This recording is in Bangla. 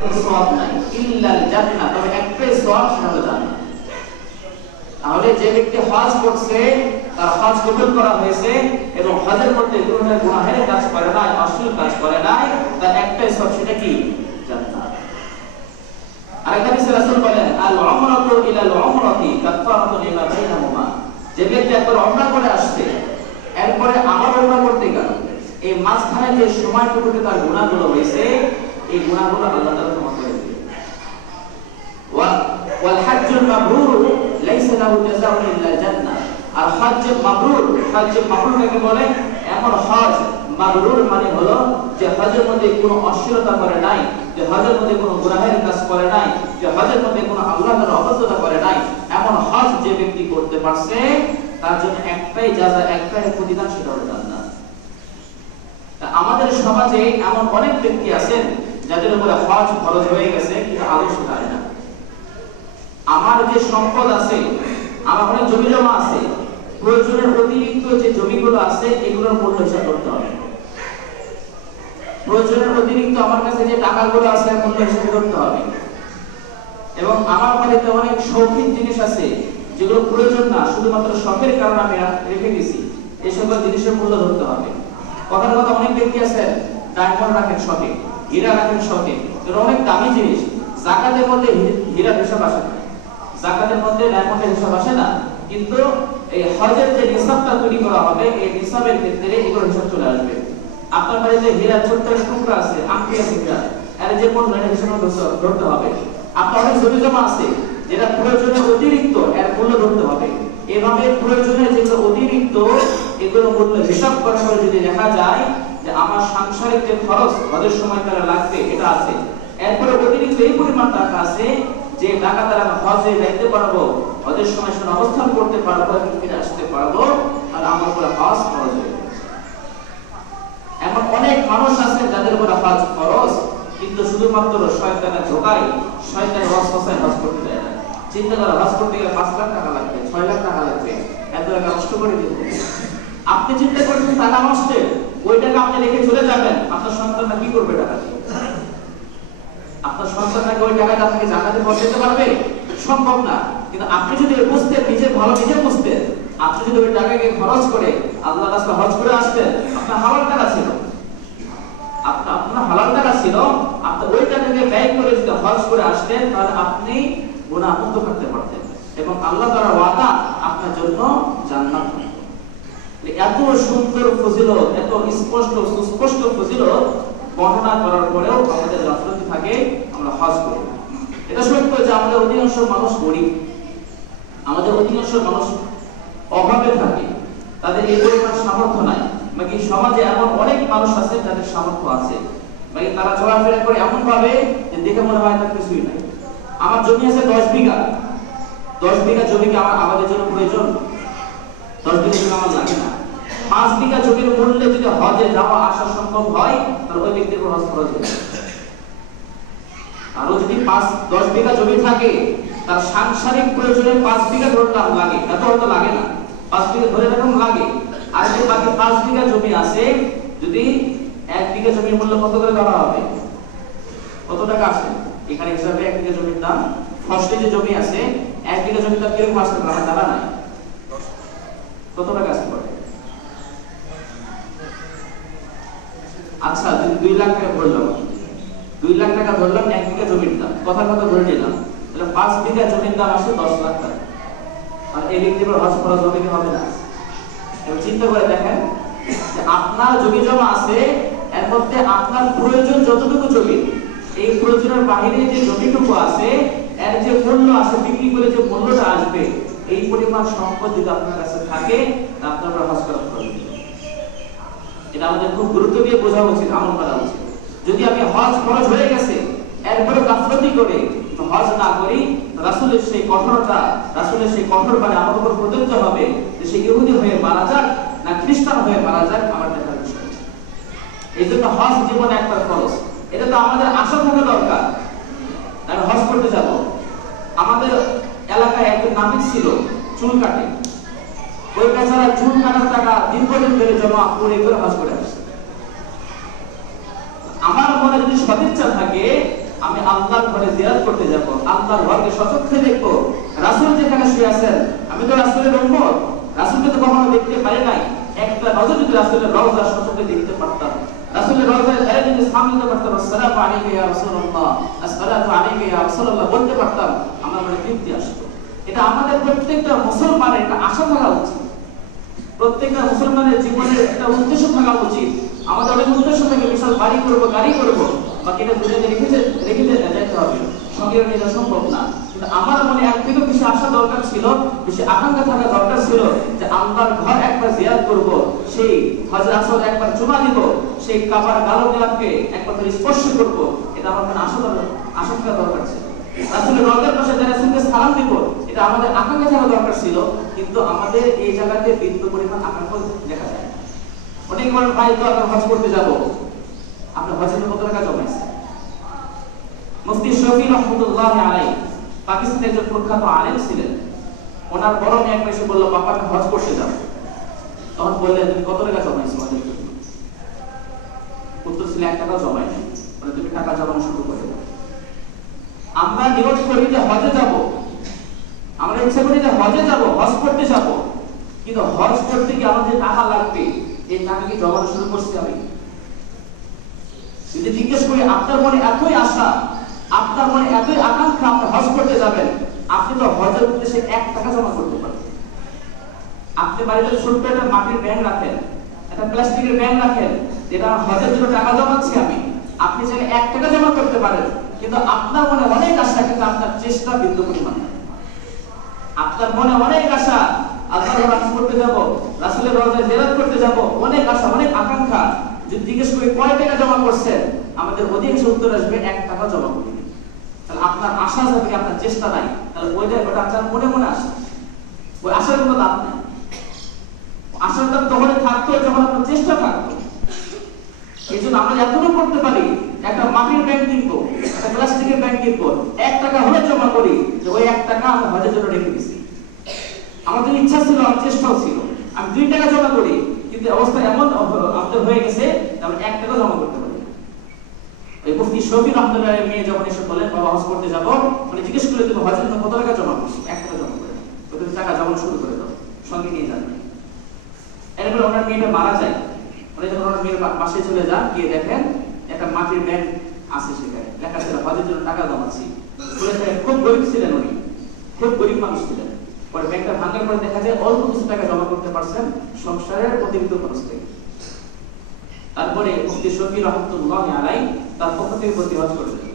সওয়াব নাই ইল্লাল জান্নাহ, তবে একটাই সওয়াব, সেটা হলো জান্নাত। তাহলে যে ব্যক্তি হজ করছে তার হজ কবুল করা হয়েছে এবং হজের মধ্যে কোনো গুনাহের কাজ করে নাই, অশ্লীল কাজ করে নাই, তার একটাই সওয়াব, সেটা কি? জান্নাত। আরেকটা হাদিসে রাসূল বলেন আল উমরাতু ইলাল উমরাতি কাফারাতু লিমা বাইনাহুমা, যে ব্যক্তি একবার উমরা করে আসছে এরপরে আবার উমরা করতে গেল, এই মাঝখানে যে সময়টুকুতে তার গুনাহগুলো হয়েছে এই গুনাহগুলো আল্লাহ তাআলা ক্ষমা করে দিবেন। ওয়াল হজ্জুল মাবরুর লাইসা লাহু জাযাউন ইল্লা জান্নাহ, আর হজ্জ মাবরুর, হজ্জ মাবরুর কাকে বলে? এমন হজ মাবরুর মানে হলো যে হজের মধ্যে কোনো অশ্লীলতা করে নাই, যে হজের মধ্যে কোনো গুনাহের কাজ করে নাই, যে হজের মধ্যে কোনো আল্লাহর অবাধ্যতা করে নাই, এমন হজ যে ব্যক্তি করতে পারছে তার জন্য একটাই জাযা, একটাই প্রতিদান, সেটা হলো জান্নাত। আমাদের সমাজে এমন অনেক ব্যক্তি আছেন যাদের উপরে হজ ফরজ হয়ে গেছে কিন্তু আদৌ সেটা হয় না। আমার যে সম্পদ আছে, আমার অনেক জমি জমা আছে, প্রয়োজনের অতিরিক্ত যে জমিগুলো আছে এগুলোর মূল্য হিসাব করতে হবে। প্রয়োজনের অতিরিক্ত আমার কাছে যে টাকাগুলো আছে মূল্য হিসাব করতে হবে। এবং আমার বাড়িতে অনেক শৌখিন জিনিস আছে যেগুলো প্রয়োজন না, শুধুমাত্র শখের কারণে আমি রেখে দিয়েছি, এই সকল জিনিসের মূল্য ধরতে হবে। কথার কথা, অনেক ব্যক্তি আছে ডায়মন্ড রাখেন শখে, হীরা রাখেন শখে, এগুলো অনেক দামি জিনিস। যাকাতের মধ্যে হীরার হিসাব আসে না, যাকাতের মধ্যে ডায়মন্ডের হিসাব আসে না, কিন্তু এই হজের যে নিসাবটা তৈরি করা হবে এই নিসাবের ক্ষেত্রে এগুলোর হিসাব চলে আসবে। আপনার বাড়িতে হীরার ছোট্ট টুকরা আছে, আংটি আছে, হীরা এর যে কোন ধরনের হিসাব ধরতে হবে। আপনার অনেক জমি জমা আছে যেটা প্রয়োজনের অতিরিক্ত, এর মূল্য ধরতে হবে। এভাবে প্রয়োজনের যেগুলো অতিরিক্ত এগুলো মূল্য হিসাব করার পরে যদি দেখা যায় যে আমার সাংসারিক যে খরচ হজের সময় তারা লাগবে এটা আছে, এরপরে অতিরিক্ত এই পরিমাণ টাকা আছে যে টাকা দ্বারা আমি হজে যাইতে পারবো, হজের সময় সেখানে অবস্থান করতে পারবো, ফিরে আসতে পারবো, আর আমার উপরে হজ ফরজ হয়ে গেছে। এমন অনেক মানুষ আছে যাদের উপরে হজ ফরজ কিন্তু শুধুমাত্র শয়তানের ধোঁকায়, শয়তানের ওয়াসওয়াসায় হজ করতে দেয় না। চিন্তা করে হজ করতে গেলে 5 লাখ টাকা লাগবে, 6 লাখ টাকা লাগবে, এত টাকা নষ্ট করে দিতে। আপনি চিন্তা করছেন টাকা নষ্ট, ওই টাকা আপনি রেখে চলে যাবেন, আপনার সন্তানরা কি করবে টাকা? আপনার সন্তানকে ওই টাকাটা আপনাকে জান্নাতে পৌঁছাতে পারবে? সম্ভব না। কিন্তু আপনি যদি বুঝতেন, নিজের ভালো নিজে বুঝতেন, আপনি যদি ওই টাকাকে খরচ করে আল্লাহর রাস্তায় হজ করে আসতেন, আপনার হালাল টাকা ছিল, আপনার হালাল টাকা ছিল, আপনি ওই টাকাকে ব্যয় করে যদি হজ করে আসতেন তাহলে আপনি গুনাহ মুক্ত থাকতে পারতেন এবং আল্লাহ তাআলার ওয়াদা আপনার জন্য জান্নাত। এত সুন্দর ফজিলত, এত স্পষ্ট সুস্পষ্ট ফজিলত বর্ণনা করার পরেও আমাদের গাফলতি থাকে, আমরা হজ করি না। এটা সত্য যে আমাদের অধিকাংশ মানুষ গরিব, আমাদের অধিকাংশ মানুষ অভাবে থাকে, তাদের এই পরিমাণ সামর্থ্য নাই। বাকি সমাজে এমন অনেক মানুষ আছে যাদের সামর্থ্য আছে, বাকি তারা চলাফেরা করে এমন ভাবে যে দেখে মনে হয় তার কিছুই নাই। আমার জমি আছে 10 বিঘা, 10 বিঘা জমি কি আমার আমাদের জন্য প্রয়োজন? 10 বিঘা জমি আমার লাগে না। 5 বিঘা জমির মূল্যে যদি হজে যাওয়া আসা সম্ভব হয় তাহলে ওই ব্যক্তির উপর হজ ফরজ হবে। আর যদি 10 বিঘা জমি থাকে তার সাংসারিক প্রয়োজনে 5 বিঘা ধরলাম লাগে, এত হয়তো লাগে না, 5 বিঘা ধরে রাখলাম লাগে। আর যে বাকি 5 বিঘা জমি আছে, যদি 1 বিঘা জমির মূল্য কত করে ধরা হবে? কত টাকা আসে এখানে হিসাবে? 1 বিঘা জমির দাম, ফসলি যে জমি আছে 1 বিঘা জমির দাম কিরকম আসতে পারে আমার জানা নাই। কত টাকা আসতে পারে? আচ্ছা, যদি 2 লাখ টাকা ধরলাম, 2 লাখ টাকা ধরলাম 1 বিঘা জমির দাম, কথার কথা ধরে নিলাম, তাহলে 5 বিঘা জমির দাম আসে 10 লাখ টাকা। আর এই ব্যক্তির উপর হজ ফরজ হবে কি হবে না? এবার চিন্তা করে দেখেন যে আপনার জমি জমা আছে, এর মধ্যে আপনার প্রয়োজন যতটুকু জমি, এই প্রয়োজনের বাইরে যে জমিটুকু আছে এর যে মূল্য আছে, বিক্রি করে যে মূল্যটা আসবে, এই পরিমাণ সম্পদ যদি আপনার কাছে থাকে আপনার উপর হজ করা ফরজ। এটা আমাদের খুব গুরুত্ব দিয়ে বোঝা উচিত, আমল করা উচিত। যদি আমি হজ ফরজ হয়ে গেছে এরপরে গাফলতি করে হজ না করি, রাসূলের সেই কঠোরতা, রাসূলের সেই কঠোর বাণী আমার উপর প্রযোজ্য হবে যে সে ইহুদি হয়ে মারা যাক না খ্রিস্টান হয়ে মারা যাক, আমার দেখার বিষয়। এই জন্য হজ জীবনে একবার ফরজ, এটা তো আমাদের আশা থাকা দরকার। আমি হজ করতে যাব, আমাদের এলাকায় একজন নাপিত ছিল, চুল কাটে, ওই বেচারা চুল কাটার টাকা দীর্ঘদিন ধরে জমা করে হজ করে আসছে। আমার মনে যদি সদিচ্ছা থাকে আমি আল্লাহর ঘরে জিয়ারত করতে যাব, আল্লাহর ঘরকে সচক্ষে দেখব। রাসূল যেখানে শুয়ে আছেন, আমি তো রাসূলের উম্মত, রাসূলকে তো কখনো দেখতে পারি নাই, একটা নজর যদি রাসূলের রওজা সচক্ষে দেখতে পারতাম, রাসূলের রওজায় দাঁড়িয়ে যদি সামনে দিতে পারতাম, আসসালামু আলাইকা ইয়া রাসূলুল্লাহ, আসসালাতু আলাইকা ইয়া রাসূলুল্লাহ বলতে পারতাম, আমার মনে তৃপ্তি আসতো। এটা আমাদের প্রত্যেকটা মুসলমানের একটা আশা থাকা উচিত, প্রত্যেকটা মুসলমানের জীবনের একটা উদ্দেশ্য থাকা উচিত। আমাদের অনেক উদ্দেশ্য থাকে, বিশাল বাড়ি করবো, গাড়ি করবো, বাকি এটা দুনিয়াতে রেখে যেতে হবে, সঙ্গে নিয়ে যাওয়া সম্ভব না। কিন্তু আমার মনে এক থেকে বেশি আশা দরকার ছিল, বেশি আকাঙ্ক্ষা থাকা দরকার ছিল যে আল্লাহর ঘর একবার জিয়ারত করব, সেই হজরত আসওয়াদ একবার চুমা দিব, সেই কাবার গালো দেওয়াকে একবার স্পর্শ করব, এটা আমার মনে আশা থাকা দরকার ছিল। রাসূলের রওজার পাশে যারা রাসূলকে সালাম দিব, এটা আমাদের আকাঙ্ক্ষা থাকা দরকার ছিল। কিন্তু আমাদের এই জায়গাতে বিন্দু পরিমাণ আকাঙ্ক্ষা দেখা যায়। অনেক বড় ভাই তো আমরা হজ করতে যাব, আমরা হজের কত টাকা জমাইছি। মুফতি শফি রহমাতুল্লাহ আলাইহি পাকিস্তানের একজন প্রখ্যাত আলেম ছিলেন, ওনার বড় মেয়ে একবার এসে বলল, বাবা আমি হজ করতে যাব। তখন বললেন, তুমি কত টাকা জমাইছো হজের জন্য? উত্তর ছিল, 1 টাকাও জমাই নাই। বলে, তুমি টাকা জমানো শুরু করে দাও। আমরা নিয়ত করি যে হজে যাব, আমরা ইচ্ছা করি যে হজে যাব, হজ করতে যাব, কিন্তু হজ করতে গিয়ে আমাদের টাকা লাগবে, এই টাকা কি জমানো শুরু করছি আমি? যদি জিজ্ঞেস করি, আপনার মনে এতই আশা, আপনার মনে এতই আকাঙ্ক্ষা আপনি হজ করতে যাবেন, আপনি তো হজের উদ্দেশ্যে 1 টাকা জমা করতে পারেন। আপনি বাড়িতে ছোট্ট একটা মাটির ব্যাংক রাখেন, একটা প্লাস্টিকের ব্যাংক রাখেন, যেটা হজের জন্য টাকা জমাচ্ছি আমি, আপনি চাইলে 1 টাকা জমা করতে পারেন। কিন্তু আপনার মনে অনেক আশা, কিন্তু আপনার চেষ্টা বিন্দু পরিমাণ নাই। আপনার মনে অনেক আশা, আল্লাহর ঘর করতে যাব, রাসূলের রওজায় জিয়ারত করতে যাব, অনেক আশা, অনেক আকাঙ্ক্ষা। যদি জিজ্ঞেস করি কয় টাকা জমা করছেন, আমাদের অধিকাংশ উত্তর আসবে 1 টাকা জমা করিনি। তাহলে আপনার আশা থাকে, আপনার চেষ্টা নাই, তাহলে ওটা আপনার মনে মনে আসে, ওই আশার কোনো দাম নাই। আশার দাম তখন থাকতো যখন আপনার চেষ্টা থাকতো। এই জন্য আমরা এতটুকু করতে পারি, একটা মাটির ব্যাংক কিনবো, একটা প্লাস্টিকের ব্যাংক কিনবো, 1 টাকা হলে জমা করি, যে ওই 1 টাকা আমরা হজের জন্য রেখে দিচ্ছি। আমাদের ইচ্ছা ছিল, আমার চেষ্টাও ছিল, আমি 2 টাকা জমা করি, কিন্তু অবস্থা এমন আমাদের হয়ে গেছে আমরা 1 টাকা জমা করতে পারি। এই মুফতি শফি রহমাতুল্লাহ মেয়ে যখন এসে বলেন, বাবা হজ করতে যাব, মানে জিজ্ঞেস করে, তুমি হজের জন্য কত টাকা জমা করছো? 1 টাকা জমা করে। তো তুমি টাকা জমা শুরু করে দাও, সঙ্গে নিয়ে যান। এরপর ওনার মেয়েটা মারা যায়, উনি যখন ওনার মেয়ের বাসায় চলে যান, গিয়ে দেখেন একটা মাটির ব্যাংক আছে, সেখানে লেখা ছিল হজের জন্য টাকা জমাচ্ছি। খুব গরিব ছিলেন উনি, খুব গরিব মানুষ ছিলেন। পরে ব্যাংকটা ভাঙার পরে দেখা যায় অল্প কিছু টাকা জমা করতে পারছেন সংসারের অতিরিক্ত খরচ থেকে। তারপরে মুফতি শফি রহমাতুল্লাহ আলাইহি তার পক্ষ থেকে প্রতি হজ করে দেন।